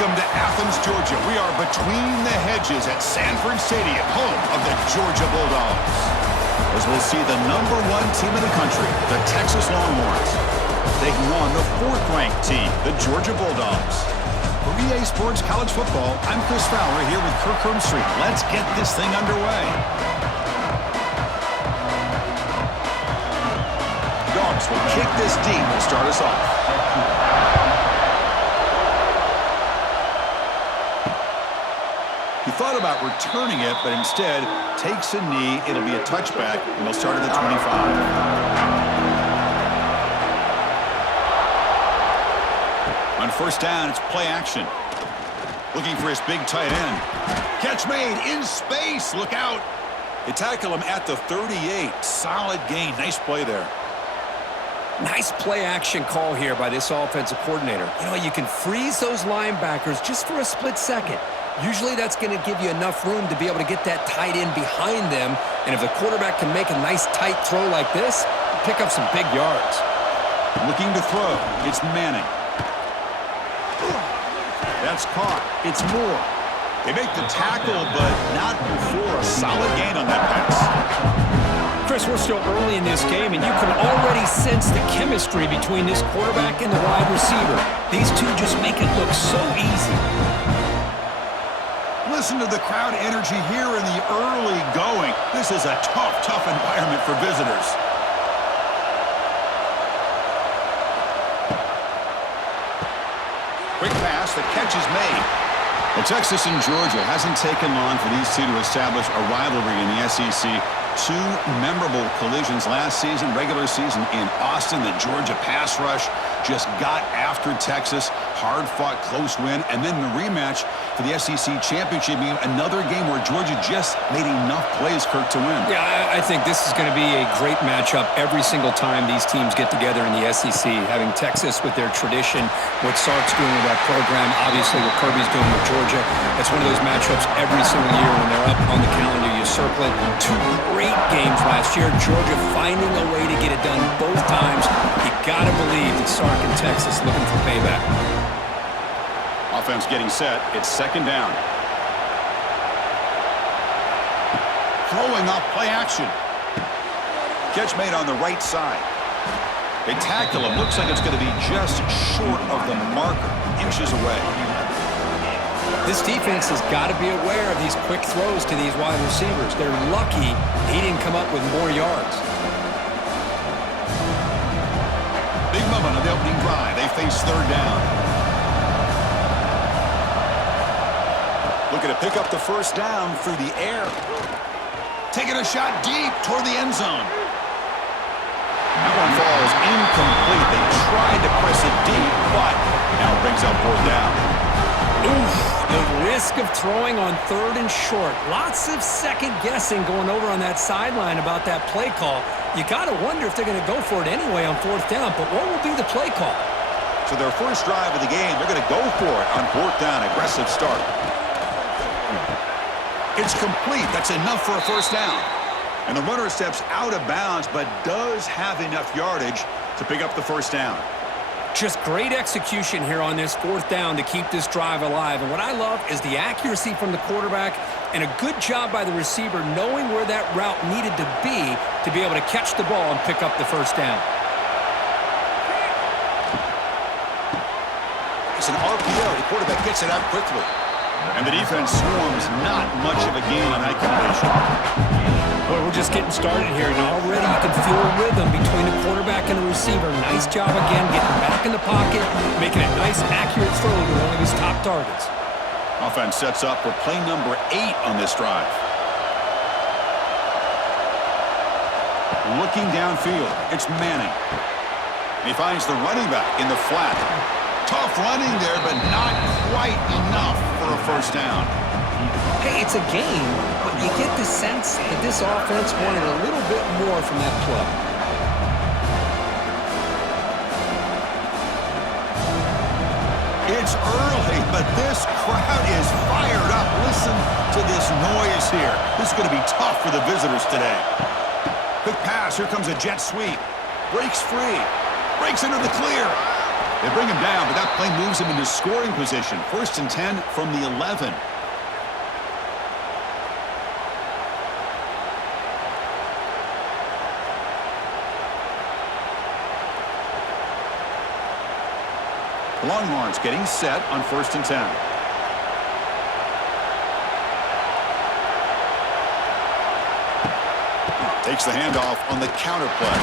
Welcome to Athens, Georgia. We are between the hedges at Sanford Stadium, home of the Georgia Bulldogs. As we'll see the #1 team in the country, the Texas Longhorns, taking on the 4th-ranked team, the Georgia Bulldogs. For EA Sports College Football, I'm Chris Fowler here with Kirk Street. Let's get this thing underway. The Dogs will kick this deep to start us off. He thought about returning it, but instead takes a knee. It'll be a touchback, and they'll start at the 25. On first down, it's play action. Looking for his big tight end. Catch made in space. Look out. They tackle him at the 38. Solid gain. Nice play there. Nice play action call here by this offensive coordinator. You know, you can freeze those linebackers just for a split second. Usually that's going to give you enough room to be able to get that tight end behind them. And if the quarterback can make a nice tight throw like this, pick up some big yards. Looking to throw. It's Manning. That's caught. It's Moore. They make the tackle, but not before a solid gain on that pass. Chris, we're still early in this game, and you can already sense the chemistry between this quarterback and the wide receiver. These two just make it look so easy. Listen to the crowd energy here in the early going. This is a tough environment for visitors. Quick pass, the catch is made. Well, Texas and Georgia hasn't taken long for these two to establish a rivalry in the SEC. 2 memorable collisions last season, regular season in Austin. The Georgia pass rush just got after Texas. Hard-fought, close win. And then the rematch for the SEC championship game. Another game where Georgia just made enough plays, Kirk, to win. Yeah, I think this is going to be a great matchup every single time these teams get together in the SEC. Having Texas with their tradition, what Sark's doing with that program, obviously what Kirby's doing with Georgia. It's one of those matchups every single year when they're up on the calendar. You circle it. 2 great games last year. Georgia finding a way to get it done both times. You got to believe that Sark and Texas looking for payback. Offense getting set. It's second down. Throwing off play action. Catch made on the right side. They tackle him. Looks like it's going to be just short of the marker. Inches away. This defense has got to be aware of these quick throws to these wide receivers. They're lucky he didn't come up with more yards. Big moment on the opening drive. They face third down. Looking to pick up the first down through the air. Taking a shot deep toward the end zone. That one falls incomplete. They tried to press it deep, but now it brings up fourth down. Oof, the risk of throwing on 3rd and short. Lots of second guessing going over on that sideline about that play call. You got to wonder if they're going to go for it anyway on 4th down, but what will be the play call? So their first drive of the game, they're going to go for it on 4th down. Aggressive start. It's complete. That's enough for a first down. And the runner steps out of bounds, but does have enough yardage to pick up the first down. Just great execution here on this 4th down to keep this drive alive. And what I love is the accuracy from the quarterback and a good job by the receiver knowing where that route needed to be able to catch the ball and pick up the first down. It's an RPO. The quarterback gets it out quickly. And the defense swarms not much of a gain on that completion. Boy, we're just getting started here, and already you can feel a rhythm between the quarterback and the receiver. Nice job again getting back in the pocket, making a nice, accurate throw to one of his top targets. Offense sets up for play number 8 on this drive. Looking downfield, it's Manning. He finds the running back in the flat. Tough running there, but not quite enough for a first down. Hey, it's a game, but you get the sense that this offense wanted a little bit more from that play. It's early, but this crowd is fired up. Listen to this noise here. This is going to be tough for the visitors today. Quick pass. Here comes a jet sweep. Breaks free. Breaks into the clear. They bring him down, but that play moves him into scoring position. 1st and 10 from the 11. The Longhorns getting set on 1st and 10. Takes the handoff on the counter play.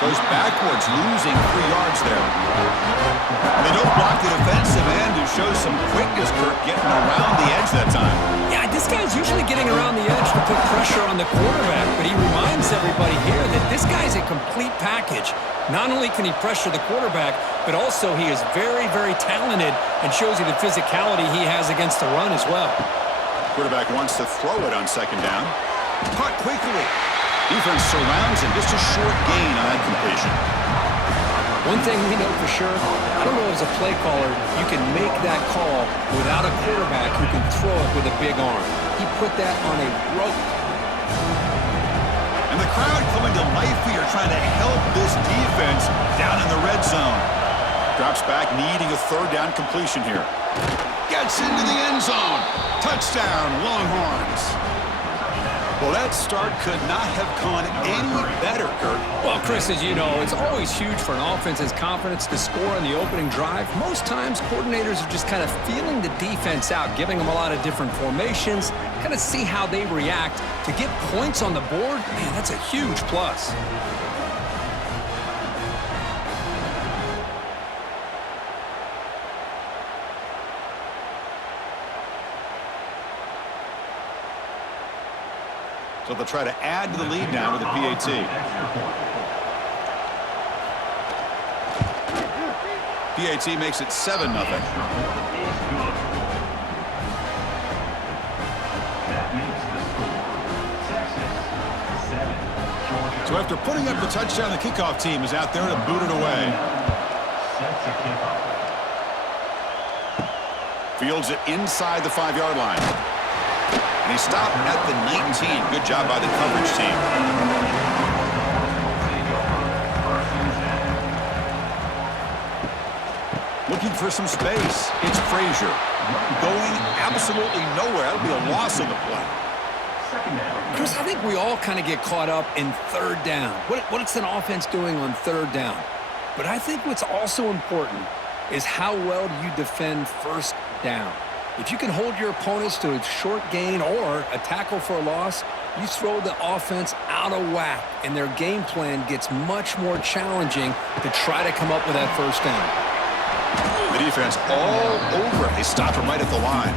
Goes backwards, losing 3 yards there. And they don't block the defensive end, who shows some quickness, Kirk, getting around the edge that time. Yeah, this guy's usually getting around the edge to put pressure on the quarterback, but he reminds everybody here that this guy's a complete package. Not only can he pressure the quarterback, but also he is very, very talented and shows you the physicality he has against the run as well. Quarterback wants to throw it on 2nd down. Caught quickly. Defense surrounds him. Just a short gain on that completion. One thing we know for sure, I don't know as a play caller, you can make that call without a quarterback who can throw it with a big arm. He put that on a rope. And the crowd coming to life here, trying to help this defense down in the red zone. Drops back, needing a 3rd down completion here. Gets into the end zone. Touchdown, Longhorns. Well, that start could not have gone any better, Kurt. Well, Chris, as you know, it's always huge for an offense's confidence to score in the opening drive. Most times, coordinators are just kind of feeling the defense out, giving them a lot of different formations, kind of see how they react. To get points on the board, man, that's a huge plus. So they'll try to add to the lead now with a PAT. PAT makes it 7-0. So after putting up the touchdown, the kickoff team is out there to boot it away. Fields it inside the 5-yard line. And he stopped at the 19. Good job by the coverage team. Looking for some space. It's Frazier. Going absolutely nowhere. That'll be a loss of the play. Chris, I think we all kind of get caught up in 3rd down. What's an offense doing on 3rd down? But I think what's also important is how well do you defend 1st down. If you can hold your opponents to a short gain or a tackle for a loss, you throw the offense out of whack, and their game plan gets much more challenging to try to come up with that 1st down. The defense all over it. They stop him right at the line.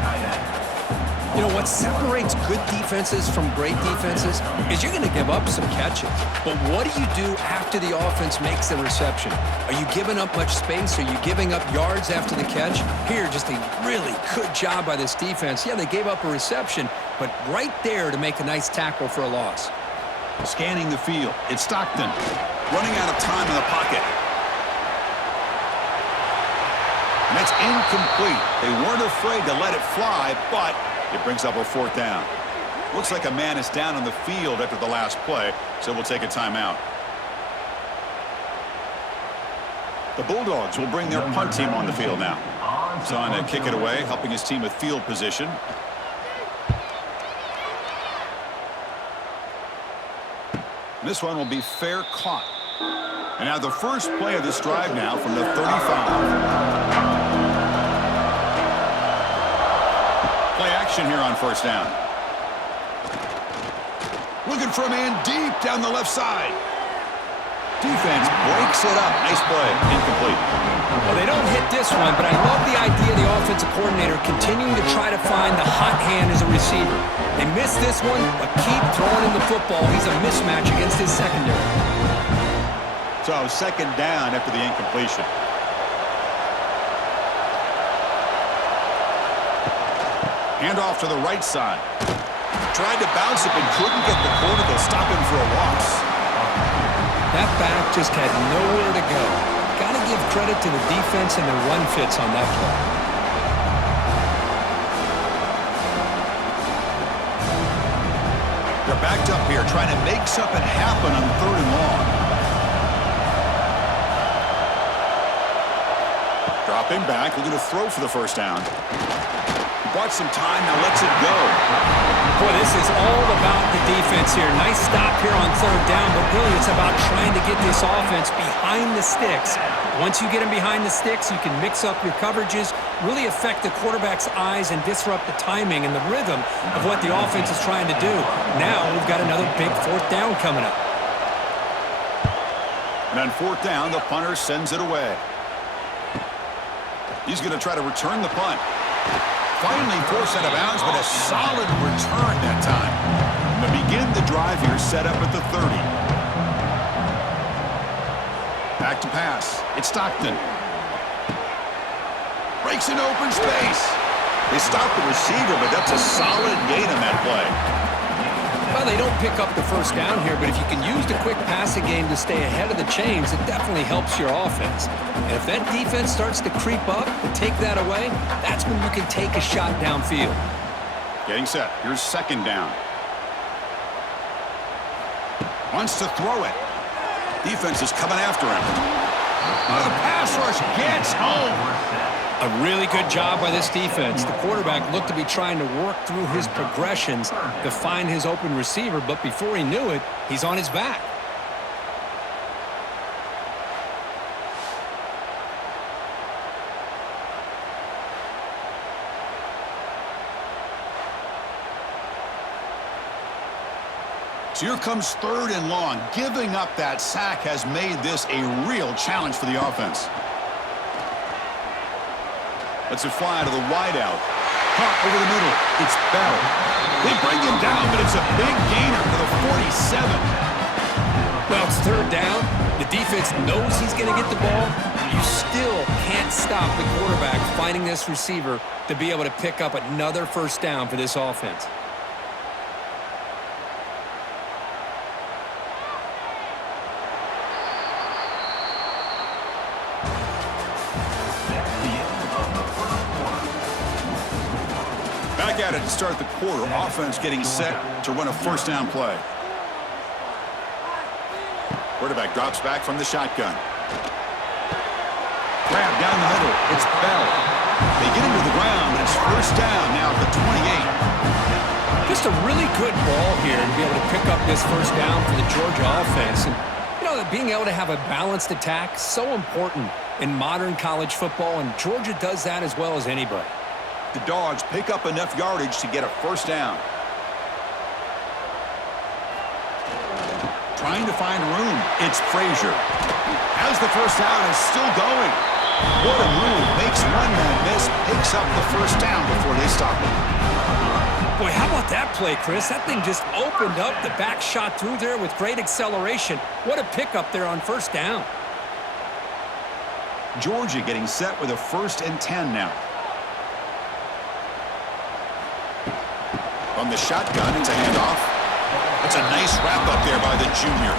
You know, what separates good defenses from great defenses is you're going to give up some catches. But what do you do after the offense makes the reception? Are you giving up much space? Are you giving up yards after the catch? Here, just a really good job by this defense. Yeah, they gave up a reception, but right there to make a nice tackle for a loss. Scanning the field. It's Stockton. Running out of time in the pocket. And it's incomplete. They weren't afraid to let it fly, but it brings up a 4th down. Looks like a man is down on the field after the last play, so we'll take a timeout. The Bulldogs will bring their punt team on the field now. He's on to kick it away, helping his team with field position. This one will be fair caught. And now the first play of this drive now from the 35. Play action here on 1st down. Looking for a man deep down the left side. Defense breaks it up. Nice play. Incomplete. Well, they don't hit this one, but I love the idea of the offensive coordinator continuing to try to find the hot hand as a receiver. They missed this one, but keep throwing him the football. He's a mismatch against his secondary. So 2nd down after the incompletion. Handoff to the right side. Tried to bounce it, but couldn't get the corner. They'll stop him for a loss. That back just had nowhere to go. Got to give credit to the defense and the run fits on that play. They're backed up here, trying to make something happen on 3rd and long. Dropping back, looking to throw for the first down. Bought some time, now lets it go. Boy, this is all about the defense here. Nice stop here on third down, but really it's about trying to get this offense behind the sticks. Once you get them behind the sticks, you can mix up your coverages, really affect the quarterback's eyes and disrupt the timing and the rhythm of what the offense is trying to do. Now we've got another big fourth down coming up. And on fourth down, the punter sends it away. He's going to try to return the punt. Finally forced out of bounds, but a solid return that time. To begin the drive here, set up at the 30. Back to pass. It's Stockton. Breaks an open space. They stop the receiver, but that's a solid gain on that play. Well, they don't pick up the first down here, but if you can use the quick passing game to stay ahead of the chains, it definitely helps your offense. And if that defense starts to creep up and take that away, that's when you can take a shot downfield. Getting set. Here's second down. Wants to throw it. Defense is coming after him. The pass rush gets home. A really good job by this defense. The quarterback looked to be trying to work through his progressions to find his open receiver, but before he knew it, he's on his back. So here comes third and long. Giving up that sack has made this a real challenge for the offense. Lets it fly to the wideout. Caught over the middle. It's Bell. They bring him down, but it's a big gainer for the 47. Well, it's third down. The defense knows he's going to get the ball. You still can't stop the quarterback finding this receiver to be able to pick up another first down for this offense. Back at it to start the quarter. Offense getting set to run a first down play. Quarterback drops back from the shotgun. Grab down the middle. It's Bell. They get him to the ground, but it's first down now at the 28. Just a really good ball here to be able to pick up this first down for the Georgia offense. And, you know, being able to have a balanced attack, so important in modern college football, and Georgia does that as well as anybody. The Dogs pick up enough yardage to get a first down. Trying to find room. It's Frazier. Has the first down and still going. What a move. Makes one man miss. Picks up the first down before they stop him. Boy, how about that play, Chris? That thing just opened up. The back shot through there with great acceleration. What a pickup there on first down. Georgia getting set with a 1st and 10 now. From the shotgun, it's a handoff. That's a nice wrap-up there by the junior.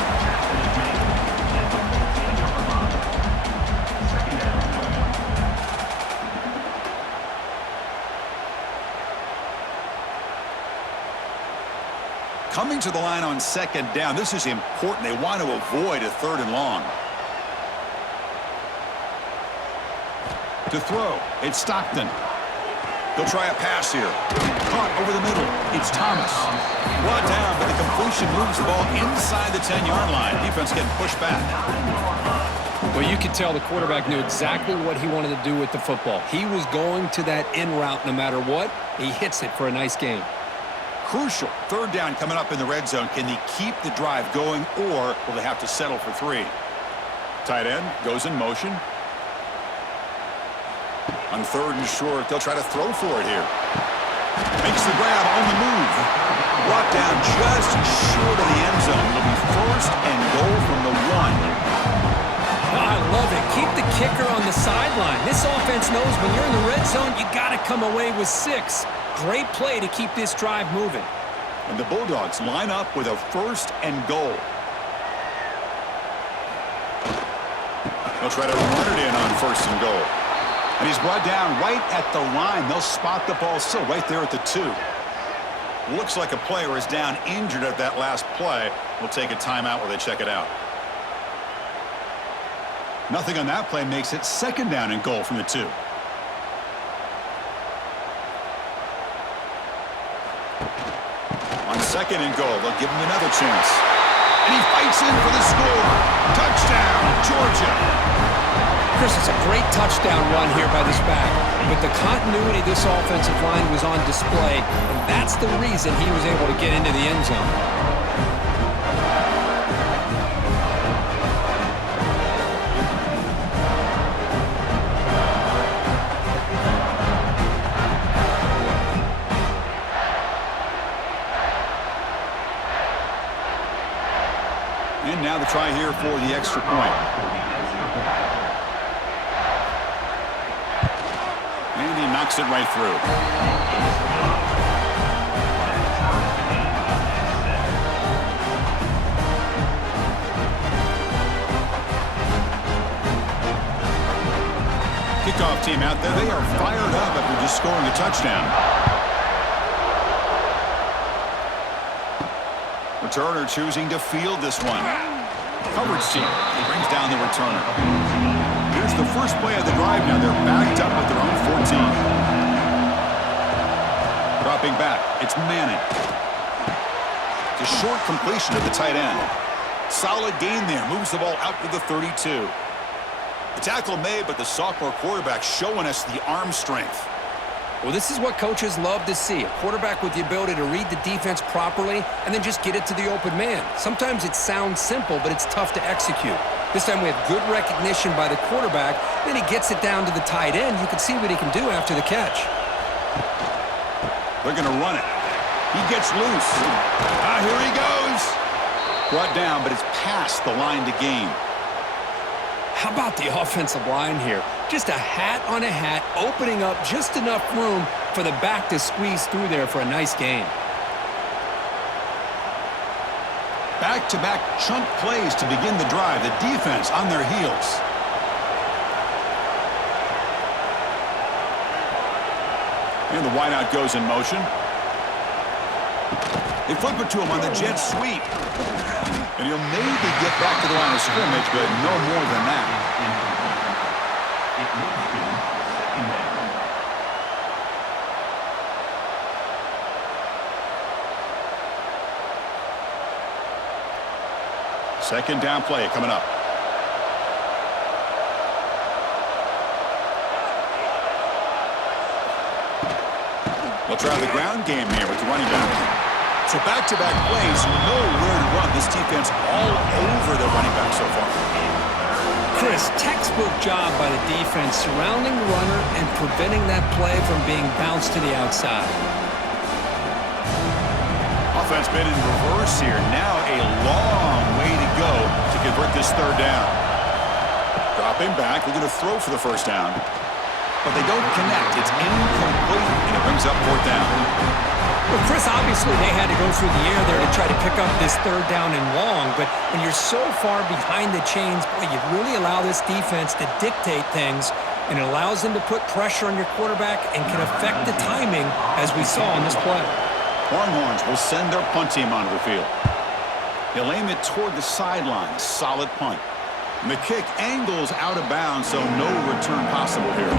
Coming to the line on second down. This is important. They want to avoid a third and long. To throw, it's Stockton. They'll try a pass here. Caught over the middle. It's Thomas. Brought down, but the completion moves the ball inside the 10-yard line. Defense getting pushed back. Well, you could tell the quarterback knew exactly what he wanted to do with the football. He was going to that in route no matter what. He hits it for a nice gain. Crucial. Third down coming up in the red zone. Can they keep the drive going, or will they have to settle for 3? Tight end goes in motion. On third and short, they'll try to throw for it here. Makes the grab on the move. Brought down just short of the end zone. It'll be 1st and goal from the 1. I love it. Keep the kicker on the sideline. This offense knows when you're in the red zone, you got to come away with 6. Great play to keep this drive moving. And the Bulldogs line up with a 1st and goal. They'll try to run it in on 1st and goal. And he's brought down right at the line. They'll spot the ball still right there at the 2. Looks like a player is down injured at that last play. We'll take a timeout while they check it out. Nothing on that play makes it second down and goal from the 2. On second and goal, they'll give him another chance. And he fights in for the score. Touchdown, Georgia. Chris, it's a great touchdown run here by this back. But the continuity of this offensive line was on display, and that's the reason he was able to get into the end zone. And now the try here for the extra point. And he knocks it right through. Kickoff team out there. They are fired up after just scoring a touchdown. Returner choosing to field this one. Coverage team brings down the returner. Here's the first play of the drive now. They're backed up at their own 14. Dropping back. It's Manning. It's a short completion of the tight end. Solid gain there. Moves the ball out to the 32. The tackle made, but the sophomore quarterback showing us the arm strength. Well, this is what coaches love to see. A quarterback with the ability to read the defense properly and then just get it to the open man. Sometimes it sounds simple, but it's tough to execute. This time we have good recognition by the quarterback. Then he gets it down to the tight end. You can see what he can do after the catch. They're going to run it. He gets loose. Here he goes. Brought down, but it's past the line to gain. How about the offensive line here? Just a hat on a hat, opening up just enough room for the back to squeeze through there for a nice gain. Back-to-back chunk plays to begin the drive. The defense on their heels. And the wideout goes in motion. They flip it to him on the jet sweep. And he'll maybe get back to the line of scrimmage, but no more than that. Second down play coming up. They'll try the ground game here with the running back. So back-to-back plays, know where to run. This defense all over the running back so far. Chris, textbook job by the defense surrounding the runner and preventing that play from being bounced to the outside. Offense been in reverse here. Now a long way to go to convert this third down. Dropping back. They're going to throw for the first down. But they don't connect. It's incomplete, and it brings up fourth down. Well, Chris, obviously they had to go through the air there to try to pick up this third down and long, but when you're so far behind the chains, boy, you really allow this defense to dictate things, and it allows them to put pressure on your quarterback and can affect the timing, as we saw on this play. Longhorns will send their punt team onto the field. He'll aim it toward the sideline. Solid punt. And the kick angles out of bounds, so no return possible here.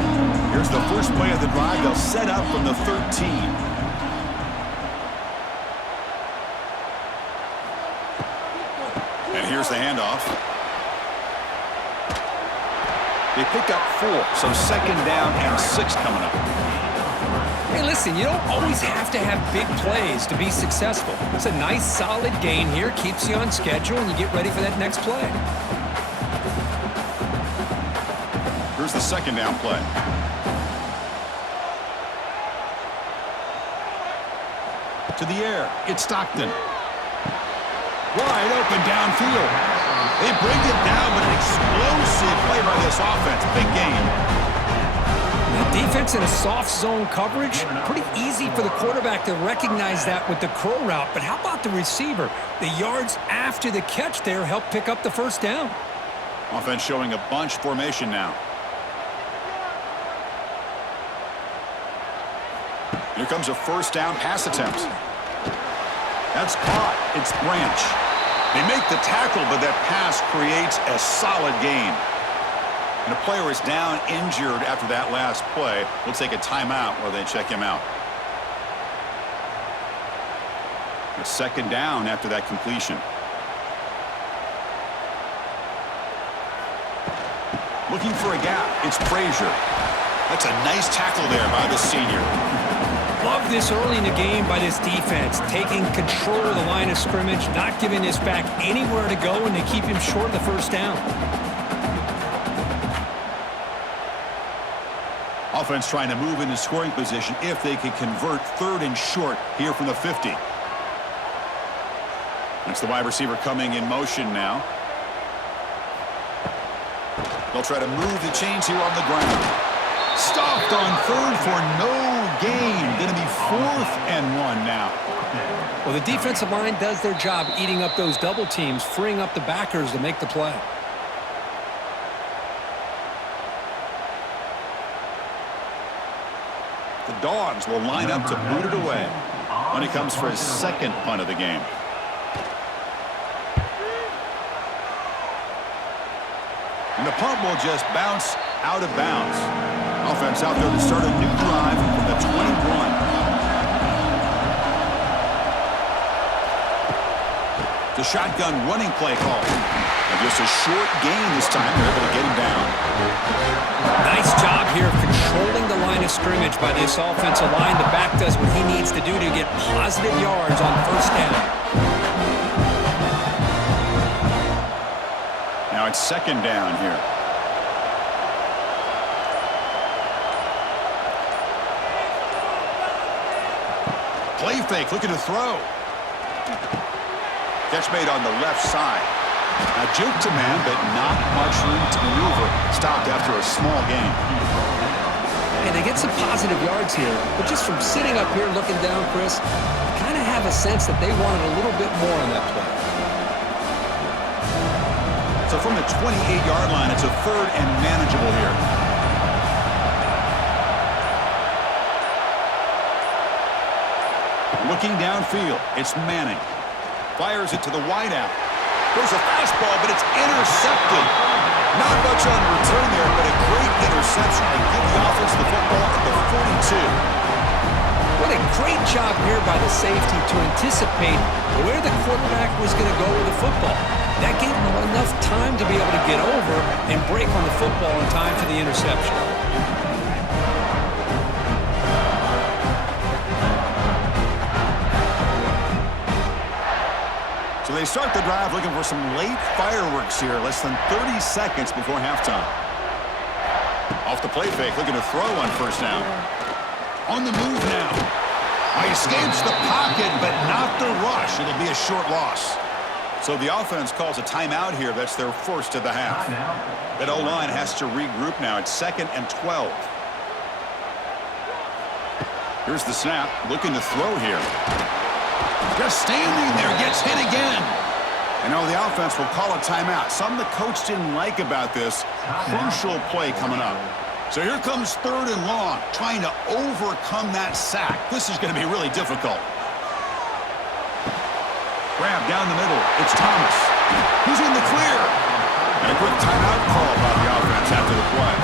Here's the first play of the drive. They'll set up from the 13. And here's the handoff. They pick up 4, so second down and 6 coming up. Hey, listen, you don't always have to have big plays to be successful. It's a nice, solid gain here, keeps you on schedule, and you get ready for that next play. Here's the second down play. To the air, it's Stockton. Wide open downfield. They bring it down, but an explosive play by this offense. Big game. The defense in a soft zone coverage, pretty easy for the quarterback to recognize that with the crow route. But how about the receiver? The yards after the catch there help pick up the first down. Offense showing a bunch formation now. Here comes a first down pass attempt. That's caught. It's Branch. They make the tackle, but that pass creates a solid gain. And a player is down injured after that last play. We'll take a timeout while they check him out. A second down after that completion. Looking for a gap. It's Frazier. That's a nice tackle there by the senior. Love this early in the game by this defense, taking control of the line of scrimmage, not giving this back anywhere to go, and they keep him short of the first down. Offense trying to move into scoring position if they could convert third and short here from the 50. That's the wide receiver coming in motion now. They'll try to move the chains here on the ground. Stopped on third for no gain. Going to be 4th and 1 now. Well, the defensive line does their job eating up those double teams, freeing up the backers to make the play. The Dogs will line up to boot it away when he comes for his second punt of the game. And the punt will just bounce out of bounds. Offense out there to start a new drive from the 21. The shotgun running play call. And just a short gain this time. They're able to get him down. Nice job here of controlling the line of scrimmage by this offensive line. The back does what he needs to do to get positive yards on first down. Now it's second down here. Play fake, looking to throw. Catch made on the left side. Now juke to man, but not much room to maneuver. Stopped after a small gain. And they get some positive yards here, but just from sitting up here looking down, Chris, you kind of have a sense that they wanted a little bit more on that play. So from the 28-yard line, it's a third and manageable here. Looking downfield, it's Manning. Fires it to the wideout. There's a fastball, but it's intercepted. Not much on the return there, but a great interception to give the offense the football at the 42. What a great job here by the safety to anticipate where the quarterback was going to go with the football. That gave him enough time to be able to get over and break on the football in time for the interception. So they start the drive looking for some late fireworks here, less than 30 seconds before halftime. Off the play fake, looking to throw on first down. On the move now. He escapes the pocket, but not the rush. It'll be a short loss. So the offense calls a timeout here. That's their first of the half. That O-line has to regroup now. It's 2nd and 12. Here's the snap, looking to throw here. Just standing there, gets hit again. And now the offense will call a timeout. Something the coach didn't like about this. Crucial play coming up. So here comes 3rd and long, trying to overcome that sack. This is going to be really difficult. Grab down the middle. It's Thomas. Who's in the clear? And a quick timeout call by the offense after the play.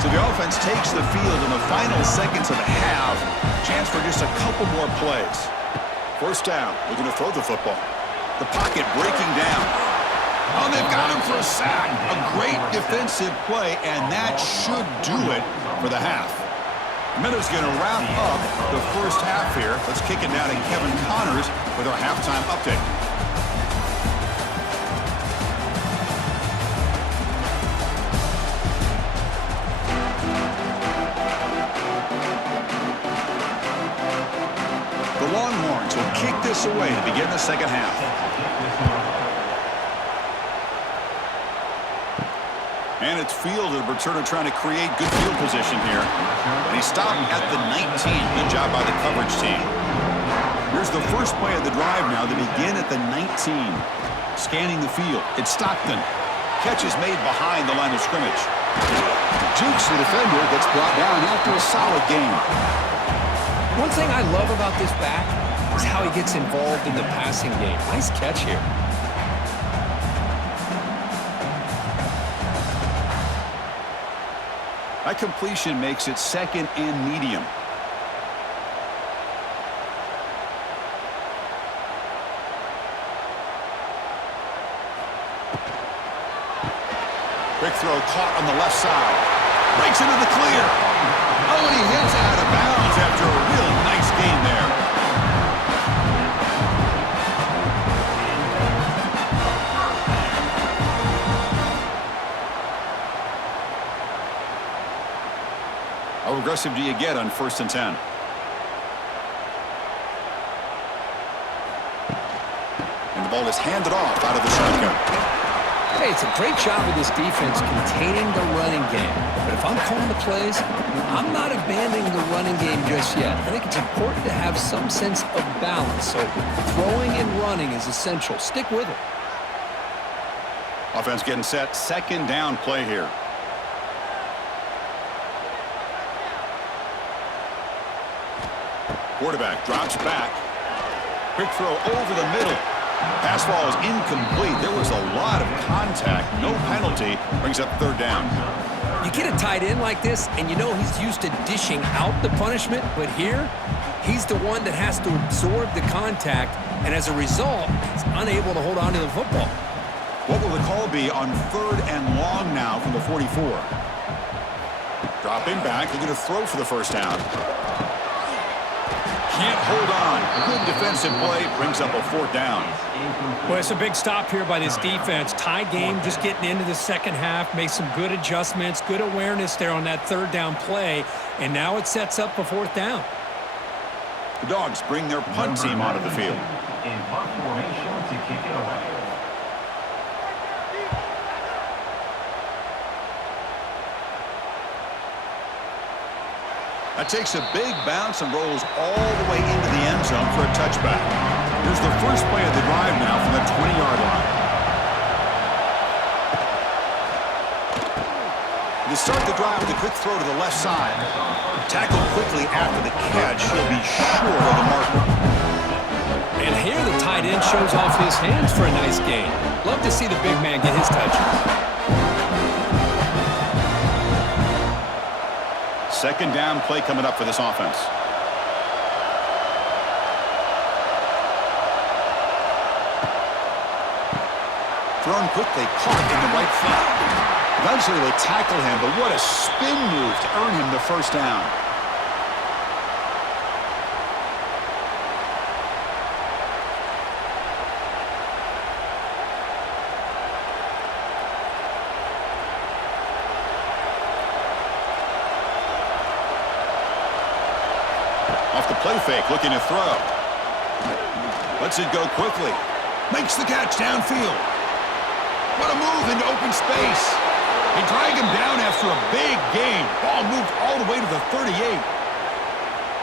So the offense takes the field in the final seconds of the half. Chance for just a couple more plays. First down, looking to throw the football. The pocket breaking down. Oh, they've got him for a sack. A great defensive play, and that should do it for the half. Miller's going to wrap up the first half here. Let's kick it down to Kevin Connors with our halftime update. The Longhorns will kick this away to begin the second half. And it's fielded. Returner trying to create good field position here. And he stopped at the 19. Good job by the coverage team. Here's the first play of the drive now. They begin at the 19. Scanning the field. It's Stockton. Catch is made behind the line of scrimmage. Jukes the defender, gets brought down after a solid game. One thing I love about this back is how he gets involved in the passing game. Nice catch here. That completion makes it second and medium. Quick throw caught on the left side. Breaks into the clear. Oh, and he hits out of bounds after a real nice gain there. How aggressive do you get on 1st and 10? And the ball is handed off out of the shotgun. Hey, it's a great job of this defense containing the running game. But if I'm calling the plays, I'm not abandoning the running game just yet. I think it's important to have some sense of balance. So throwing and running is essential. Stick with it. Offense getting set. 2nd down play here. Quarterback drops back. Quick throw over the middle. Pass ball is incomplete. There was a lot of contact. No penalty. Brings up 3rd down. You get a tight end like this, and you know he's used to dishing out the punishment. But here, he's the one that has to absorb the contact. And as a result, he's unable to hold on to the football. What will the call be on 3rd and long now from the 44? Dropping back. They're going to throw for the 1st down. Can't hold on. Good defensive play. Brings up a 4th down. Well, it's a big stop here by this defense. Tie game, just getting into the 2nd half. Made some good adjustments, good awareness there on that 3rd down play. And now it sets up a 4th down. The Dogs bring their punt team onto the field. In punt formation to kick it away. That takes a big bounce and rolls all the way into the end zone for a touchback. Here's the first play of the drive now from the 20-yard line. To start the drive with a quick throw to the left side. Tackled quickly after the catch. He'll be short of the marker. And here the tight end shows off his hands for a nice gain. Love to see the big man get his touches. 2nd down play coming up for this offense. Thrown quickly, caught in the right foot. Eventually they tackle him, but what a spin move to earn him the 1st down. Off the play fake, looking to throw. Lets it go quickly. Makes the catch downfield. What a move into open space. They drag him down after a big gain. Ball moved all the way to the 38.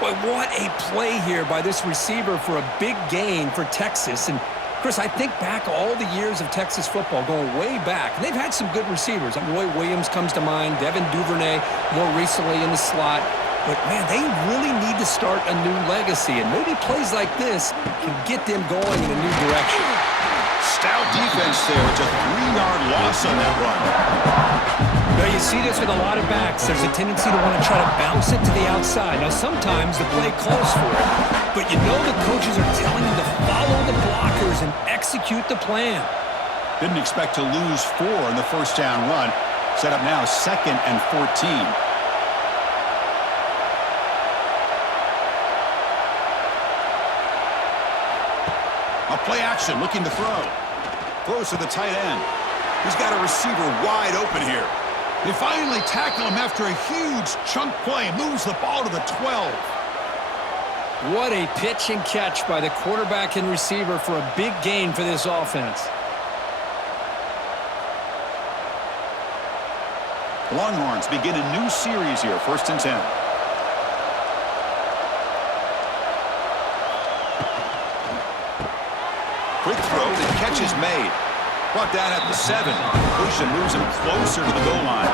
Boy, what a play here by this receiver for a big gain for Texas. And, Chris, I think back all the years of Texas football, going way back. And they've had some good receivers. Roy Williams comes to mind, Devin Duvernay more recently in the slot. But, man, they really need to start a new legacy. And maybe plays like this can get them going in a new direction. Stout defense there. It's a 3-yard loss on that run. Now, you see this with a lot of backs. There's a tendency to want to try to bounce it to the outside. Now, sometimes the play calls for it. But you know the coaches are telling them to follow the blockers and execute the plan. Didn't expect to lose 4 in the 1st down run. Set up now 2nd and 14. A play action, looking to throw. Throws to the tight end. He's got a receiver wide open here. They finally tackle him after a huge chunk play. Moves the ball to the 12. What a pitch and catch by the quarterback and receiver for a big gain for this offense. The Longhorns begin a new series here, 1st and 10. Quick throw, the catch is made. Brought down at the 7. Pusha moves him closer to the goal line.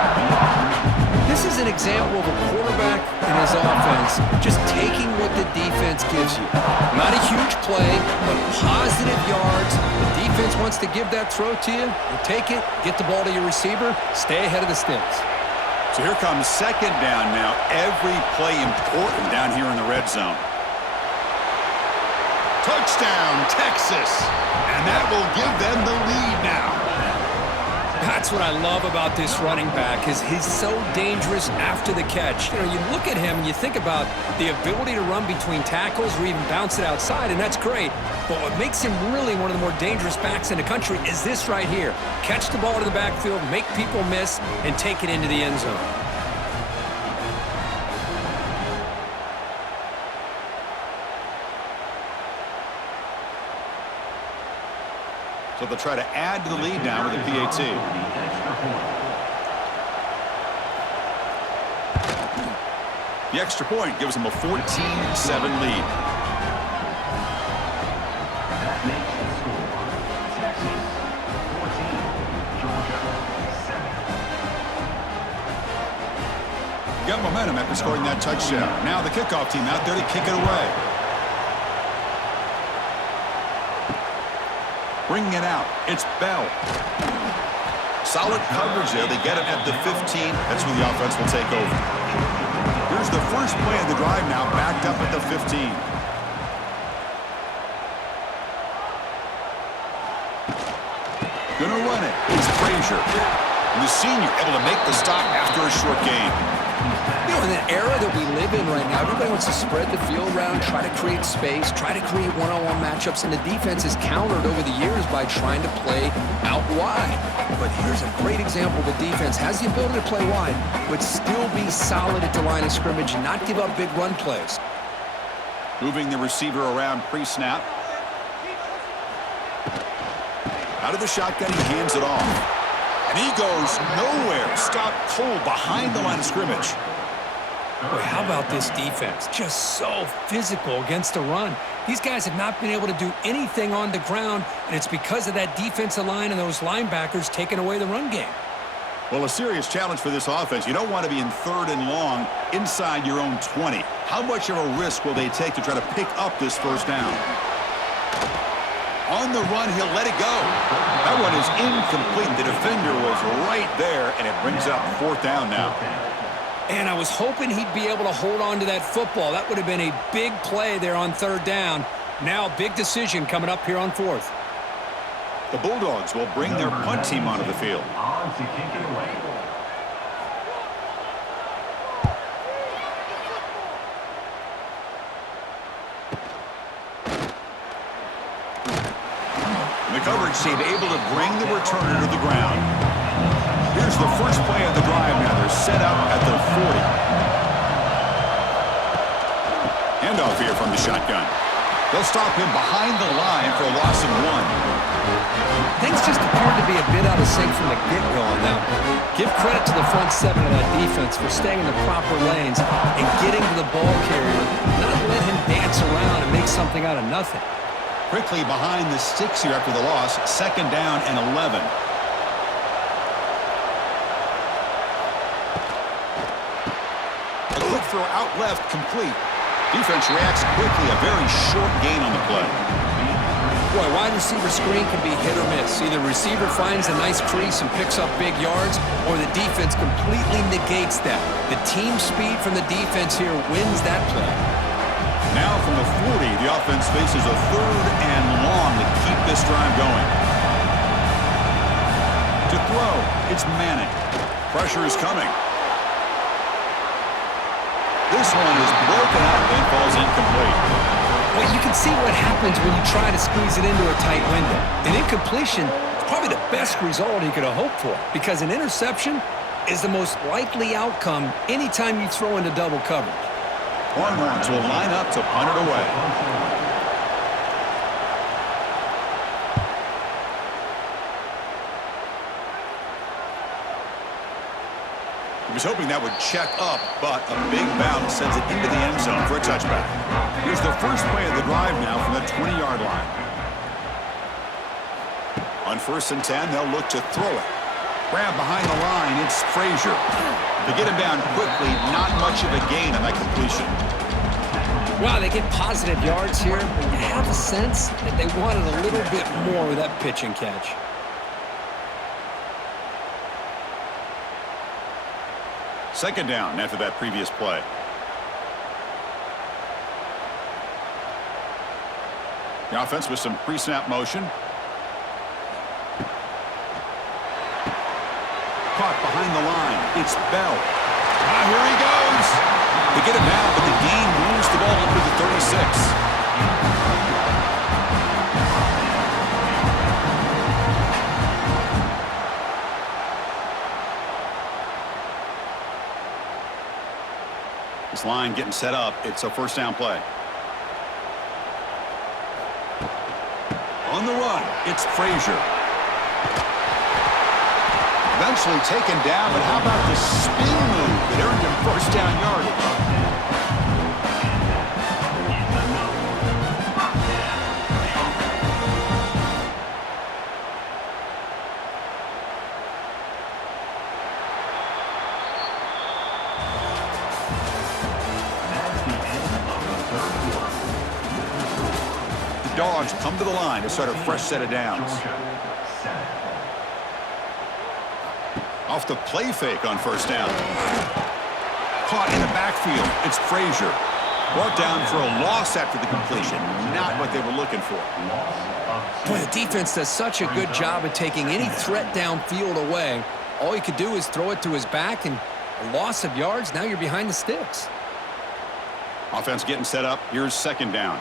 This is an example of a quarterback and his offense just taking what the defense gives you. Not a huge play, but positive yards. The defense wants to give that throw to you. You take it, get the ball to your receiver, stay ahead of the sticks. So here comes second down now. Every play important down here in the red zone. Touchdown, Texas. And that will give them the lead now. That's what I love about this running back is he's so dangerous after the catch. You know, you look at him and you think about the ability to run between tackles or even bounce it outside, and that's great. But what makes him really one of the more dangerous backs in the country is this right here. Catch the ball to the backfield, make people miss, and take it into the end zone. So they'll try to add to the lead now with a PAT. The extra point gives them a 14-7 lead. That makes the score Texas 14, Georgia 7. Got momentum after scoring that touchdown. Now the kickoff team out there to kick it away. Bringing it out. It's Bell. Solid coverage there. They get it at the 15. That's when the offense will take over. Here's the first play of the drive now, backed up at the 15. Gonna run it. It's Frazier. And the senior able to make the stop after a short gain. You know, in the era that we live in right now, everybody wants to spread the field around, try to create space, try to create one-on-one matchups, and the defense is countered over the years by trying to play out wide. But here's a great example. The defense has the ability to play wide, but still be solid at the line of scrimmage and not give up big run plays. Moving the receiver around pre-snap. Out of the shotgun, he hands it off. And he goes nowhere. Stop cold behind the line of scrimmage. Boy, how about this defense? Just so physical against the run. These guys have not been able to do anything on the ground, and it's because of that defensive line and those linebackers taking away the run game. Well, a serious challenge for this offense. You don't want to be in 3rd and long inside your own 20. How much of a risk will they take to try to pick up this first down? On the run, he'll let it go. That one is incomplete. The defender was right there, and it brings up 4th down now. And I was hoping he'd be able to hold on to that football. That would have been a big play there on 3rd down. Now a big decision coming up here on 4th. The Bulldogs will bring their punt team onto the field. On to kick it away. The coverage team able to bring the returner to the ground. Here's the first play of the drive now. They're set up at the 40. Handoff here from the shotgun. They'll stop him behind the line for a loss of 1. Things just appeared to be a bit out of sync from the get-go on that one. Give credit to the front 7 of that defense for staying in the proper lanes and getting to the ball carrier, not let him dance around and make something out of nothing. Quickly behind the sticks here after the loss. 2nd down and 11. A quick throw out left, complete. Defense reacts quickly. A very short gain on the play. Boy, wide receiver screen can be hit or miss. Either receiver finds a nice crease and picks up big yards, or the defense completely negates that. The team speed from the defense here wins that play. Now from the 40, the offense faces a 3rd and long to keep this drive going. To throw, it's Manning. Pressure is coming. This one is broken up and falls incomplete. Well, you can see what happens when you try to squeeze it into a tight window. An incompletion is probably the best result he could have hoped for, because an interception is the most likely outcome anytime you throw into double coverage. Longhorns will line up to punt it away. He was hoping that would check up, but a big bounce sends it into the end zone for a touchback. Here's the first play of the drive now from the 20-yard line. On 1st and 10, they'll look to throw it. Grab behind the line, it's Frazier. They get him down quickly, not much of a gain on that completion. Wow, they get positive yards here, but you have a sense that they wanted a little bit more with that pitch and catch. Second down after that previous play. The offense with some pre-snap motion. Caught behind the line. It's Bell. Here he goes. They get him now, but the gain moves the ball up to the 36. This line getting set up. It's a first down play. On the run, it's Frazier. Eventually taken down, but how about the spin move that earned him first down yardage? The Dogs come to the line to start a fresh set of downs. Off the play fake on first down. Caught in the backfield. It's Frazier. Brought down for a loss after the completion. Not what they were looking for. Boy, the defense does such a good job of taking any threat downfield away. All you could do is throw it to his back, and a loss of yards, now you're behind the sticks. Offense getting set up. Here's second down.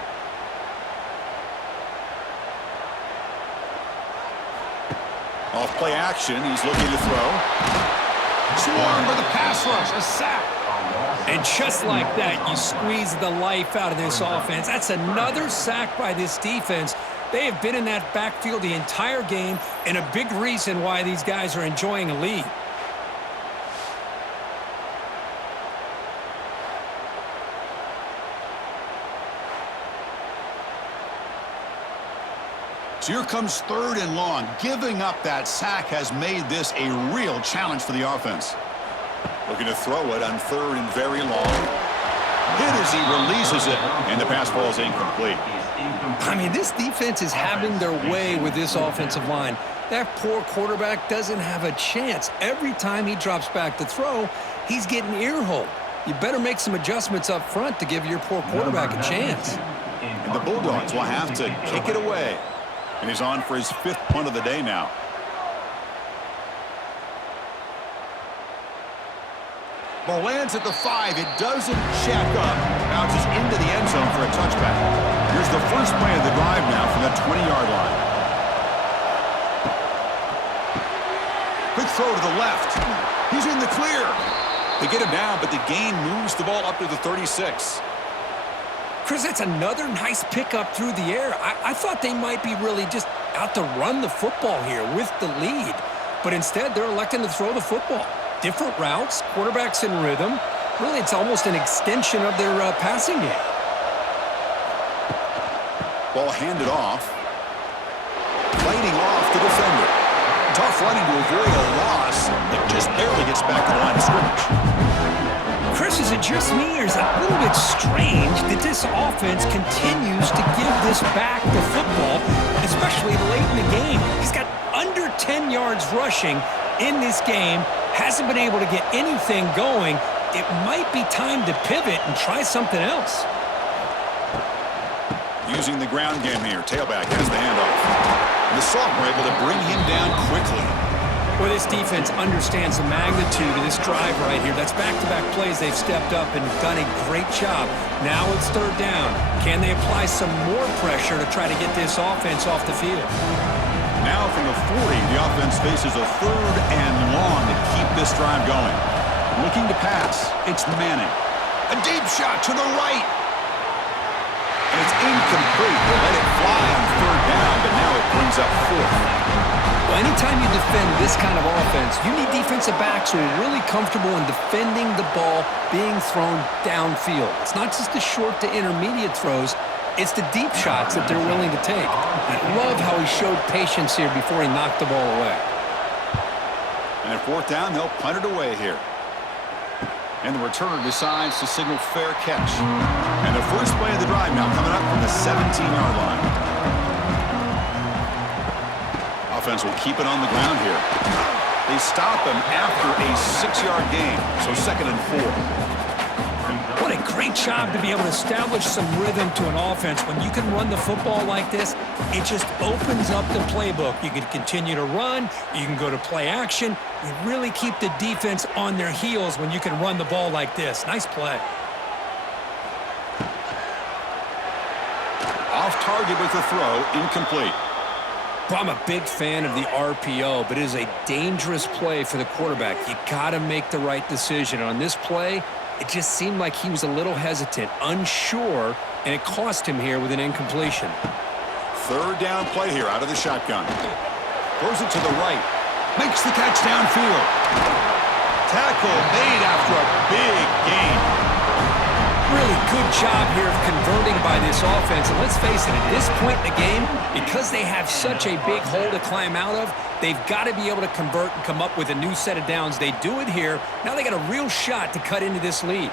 Off play action, he's looking to throw. Swarmed by the pass rush, a sack. And just like that, you squeeze the life out of this offense. That's another sack by this defense. They have been in that backfield the entire game, and a big reason why these guys are enjoying a lead. So here comes third and long. Giving up that sack has made this a real challenge for the offense. Looking to throw it on third and very long. Hit as he releases it, and the pass ball is incomplete. I mean, this defense is having their way with this offensive line. That poor quarterback doesn't have a chance. Every time he drops back to throw, he's getting ear-holed. You better make some adjustments up front to give your poor quarterback a chance. And the Bulldogs will have to kick it away. And he's on for his fifth punt of the day now. Ball lands at the 5. It doesn't check up. Bounces into the end zone for a touchback. Here's the first play of the drive now from the 20-yard line. Quick throw to the left. He's in the clear. They get him down, but the gain moves the ball up to the 36. Chris, that's another nice pickup through the air. I thought they might be really just out to run the football here with the lead. But instead, they're electing to throw the football. Different routes, quarterbacks in rhythm. Really, it's almost an extension of their passing game. Ball handed off. Fighting off the defender. Tough running to avoid a loss. It just barely gets back to the line of scrimmage. Chris, is it just me, or is it a little bit strange that this offense continues to give this back the football, especially late in the game? He's got under 10 yards rushing in this game, hasn't been able to get anything going. It might be time to pivot and try something else. Using the ground game here. Tailback has the handoff. And the sophomore able to bring him down quickly. Well, this defense understands the magnitude of this drive right here. That's back-to-back plays. They've stepped up and done a great job. Now it's third down. Can they apply some more pressure to try to get this offense off the field? Now from the 40, the offense faces a third and long to keep this drive going. Looking to pass. It's Manning. A deep shot to the right. And it's incomplete. They let it fly on third down, but now it brings up fourth. Well, anytime you defend this kind of offense, you need defensive backs who are really comfortable in defending the ball being thrown downfield. It's not just the short to intermediate throws. It's the deep shots that they're willing to take. I love how he showed patience here before he knocked the ball away. And at fourth down, they'll punt it away here. And the returner decides to signal fair catch. And the first play of the drive now coming up from the 17-yard line. Offense will keep it on the ground here. They stop him after a 6-yard gain, so 2nd and 4. What a great job to be able to establish some rhythm to an offense. When you can run the football like this, it just opens up the playbook. You can continue to run. You can go to play action. You really keep the defense on their heels when you can run the ball like this. Nice play. Off target with the throw, incomplete. Well, I'm a big fan of the RPO, but it is a dangerous play for the quarterback. You got to make the right decision. On this play, it just seemed like he was a little hesitant, unsure, and it cost him here with an incompletion. 3rd down play here out of the shotgun. Throws it to the right. Makes the catch downfield. Tackle made after a big gain. Really good job here of converting by this offense. And let's face it, at this point in the game, because they have such a big hole to climb out of, they've got to be able to convert and come up with a new set of downs. They do it here. Now they got a real shot to cut into this lead.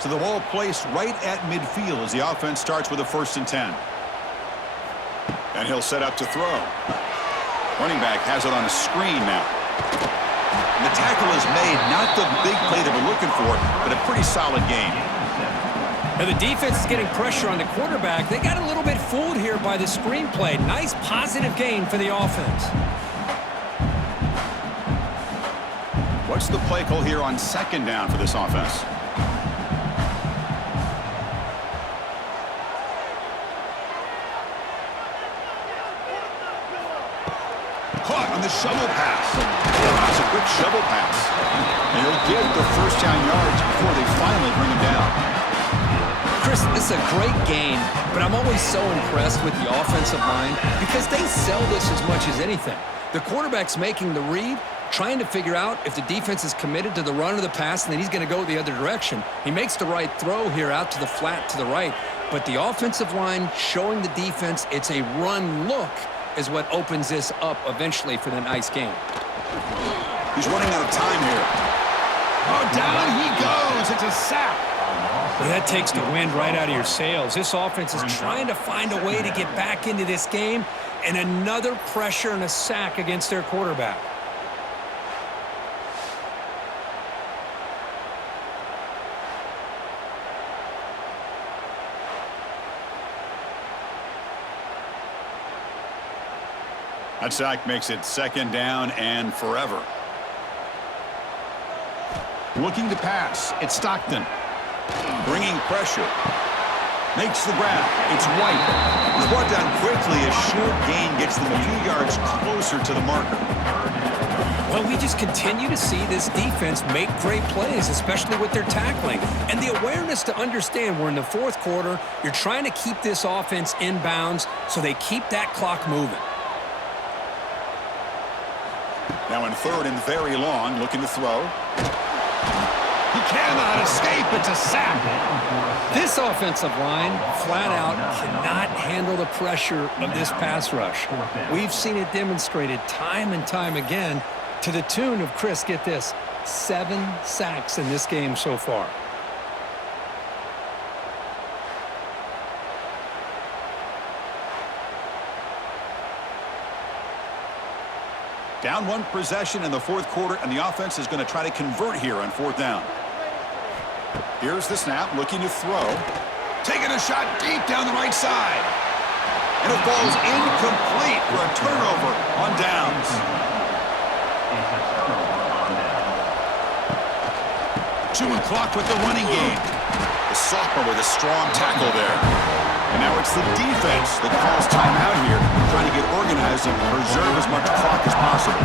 So the ball placed right at midfield as the offense starts with a 1st and 10. And he'll set up to throw. Running back has it on a screen now. And the tackle is made, not the big play that we're looking for, but a pretty solid gain. Now the defense is getting pressure on the quarterback. They got a little bit fooled here by the screenplay. Nice positive gain for the offense. What's the play call here on 2nd down for this offense? Caught on the shovel pass. That's a quick shovel pass. And he'll get the 1st down yards before they finally bring him down. Chris, this is a great game, but I'm always so impressed with the offensive line because they sell this as much as anything. The quarterback's making the read, trying to figure out if the defense is committed to the run or the pass, and then he's going to go the other direction. He makes the right throw here out to the flat to the right, but the offensive line showing the defense it's a run look is what opens this up eventually for the nice game. He's running out of time here. Oh, down he goes. It's a sack. Well, that takes the wind right out of your sails. This offense is trying to find a way to get back into this game, and another pressure and a sack against their quarterback. That sack makes it 2nd down and forever. Looking to pass. It's Stockton. Bringing pressure. Makes the grab. It's White. He's brought down quickly. A short gain gets them a few yards closer to the marker. Well, we just continue to see this defense make great plays, especially with their tackling. And the awareness to understand we're in the 4th quarter. You're trying to keep this offense in bounds so they keep that clock moving. Now in 3rd and very long, looking to throw. He cannot escape. It's a sack. This offensive line, flat out, cannot handle the pressure of this pass rush. We've seen it demonstrated time and time again to the tune of, Chris, get this, 7 sacks in this game so far. Down 1 possession in the 4th quarter, and the offense is going to try to convert here on 4th down. Here's the snap, looking to throw. Taking a shot deep down the right side. And it falls incomplete for a turnover on downs. Chewing clock with the running game. The sophomore with a strong tackle there. And now it's the defense that calls timeout here, trying to get organized and preserve as much clock as possible.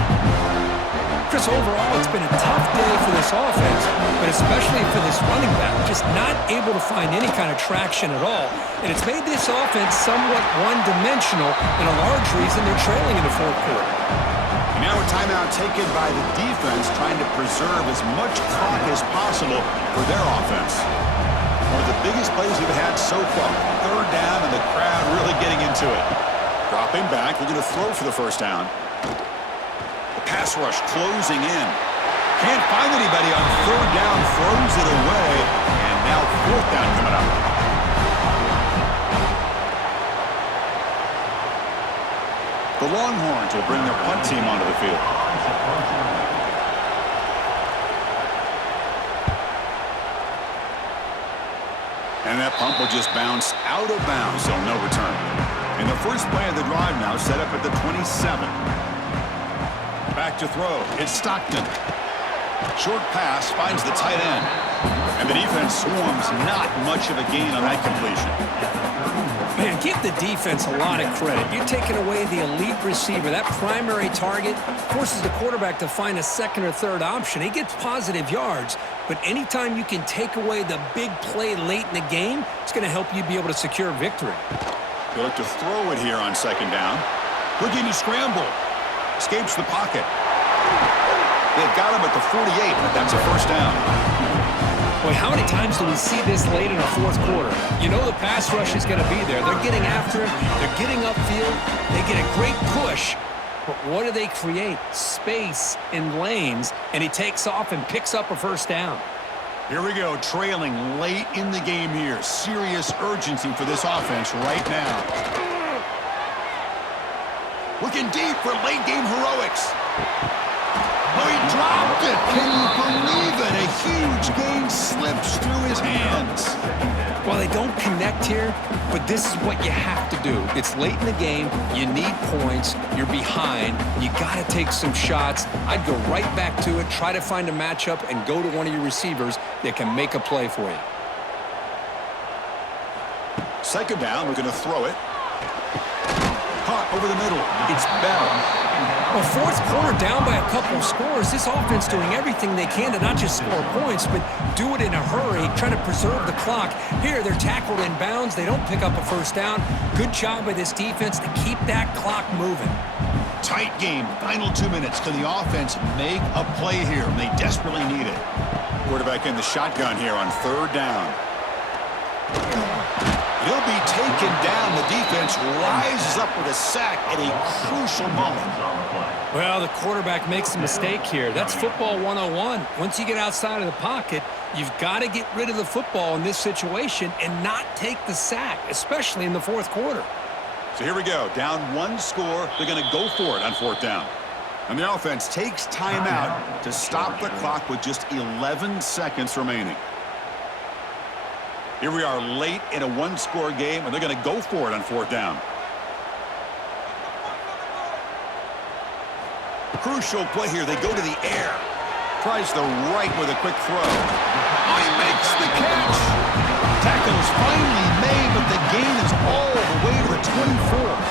Chris, overall, it's been a tough day for this offense, but especially for this running back, just not able to find any kind of traction at all. And it's made this offense somewhat one-dimensional, and a large reason they're trailing in the 4th quarter. And now a timeout taken by the defense, trying to preserve as much clock as possible for their offense. One of the biggest plays we've had so far. 3rd down, and the crowd really getting into it. Dropping back, looking to throw for the 1st down. The pass rush closing in. Can't find anybody on 3rd down, throws it away, and now 4th down coming up. The Longhorns will bring their punt team onto the field. And that pump will just bounce out of bounds, so no return. And the first play of the drive now set up at the 27. Back to throw. It's Stockton. Short pass finds the tight end. And the defense swarms. Not much of a gain on that completion. Man, give the defense a lot of credit. You're taking away the elite receiver. That primary target forces the quarterback to find a second or third option. He gets positive yards, but anytime you can take away the big play late in the game, it's going to help you be able to secure victory. They look to throw it here on second down. Looking to scramble. Escapes the pocket. They've got him at the 48, but that's a first down. Boy, how many times do we see this late in the fourth quarter? You know the pass rush is going to be there. They're getting after him. They're getting upfield. They get a great push. But what do they create? Space in lanes, and he takes off and picks up a first down. Here we go, trailing late in the game here. Serious urgency for this offense right now. Looking deep for late game heroics. Oh, he dropped it. Can you believe it? A huge gain slips through his hands. Well, they don't connect here, but this is what you have to do. It's late in the game. You need points. You're behind. You got to take some shots. I'd go right back to it, try to find a matchup, and go to one of your receivers that can make a play for you. Second down, we're going to throw it. Caught over the middle. It's Bell. Well, fourth quarter down by a couple of scores. This offense doing everything they can to not just score points, but do it in a hurry, trying to preserve the clock. Here, they're tackled in bounds. They don't pick up a first down. Good job by this defense to keep that clock moving. Tight game. Final 2 minutes. Can the offense make a play here? They desperately need it. Quarterback in the shotgun here on third down. He'll be taken down. The defense rises up with a sack at a crucial moment. Well, the quarterback makes a mistake here. That's football 101. Once you get outside of the pocket, you've got to get rid of the football in this situation and not take the sack, especially in the fourth quarter. So here we go. Down one score. They're going to go for it on fourth down. And the offense takes timeout to stop the clock with just 11 seconds remaining. Here we are late in a one-score game, and they're going to go for it on fourth down. Crucial play here. They go to the air. Tries the right with a quick throw. Oh, he makes the catch. Tackle is finally made, but the gain is all the way to the 24.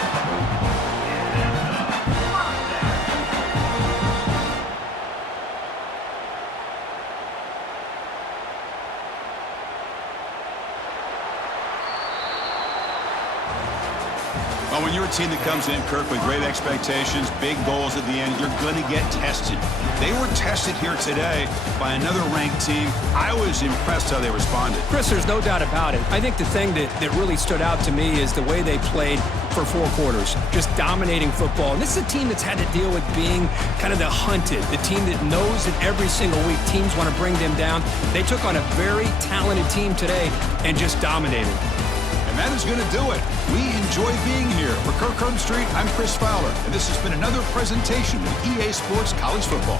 Well, when you're a team that comes in, Kirk, with great expectations, big goals at the end, you're going to get tested. They were tested here today by another ranked team. I was impressed how they responded. Chris, there's no doubt about it. I think the thing that really stood out to me is the way they played for four quarters, just dominating football. And this is a team that's had to deal with being kind of the hunted, the team that knows that every single week teams want to bring them down. They took on a very talented team today and just dominated. And that is going to do it. We enjoy being here. For Kirk Street, I'm Chris Fowler, and this has been another presentation of EA Sports College Football.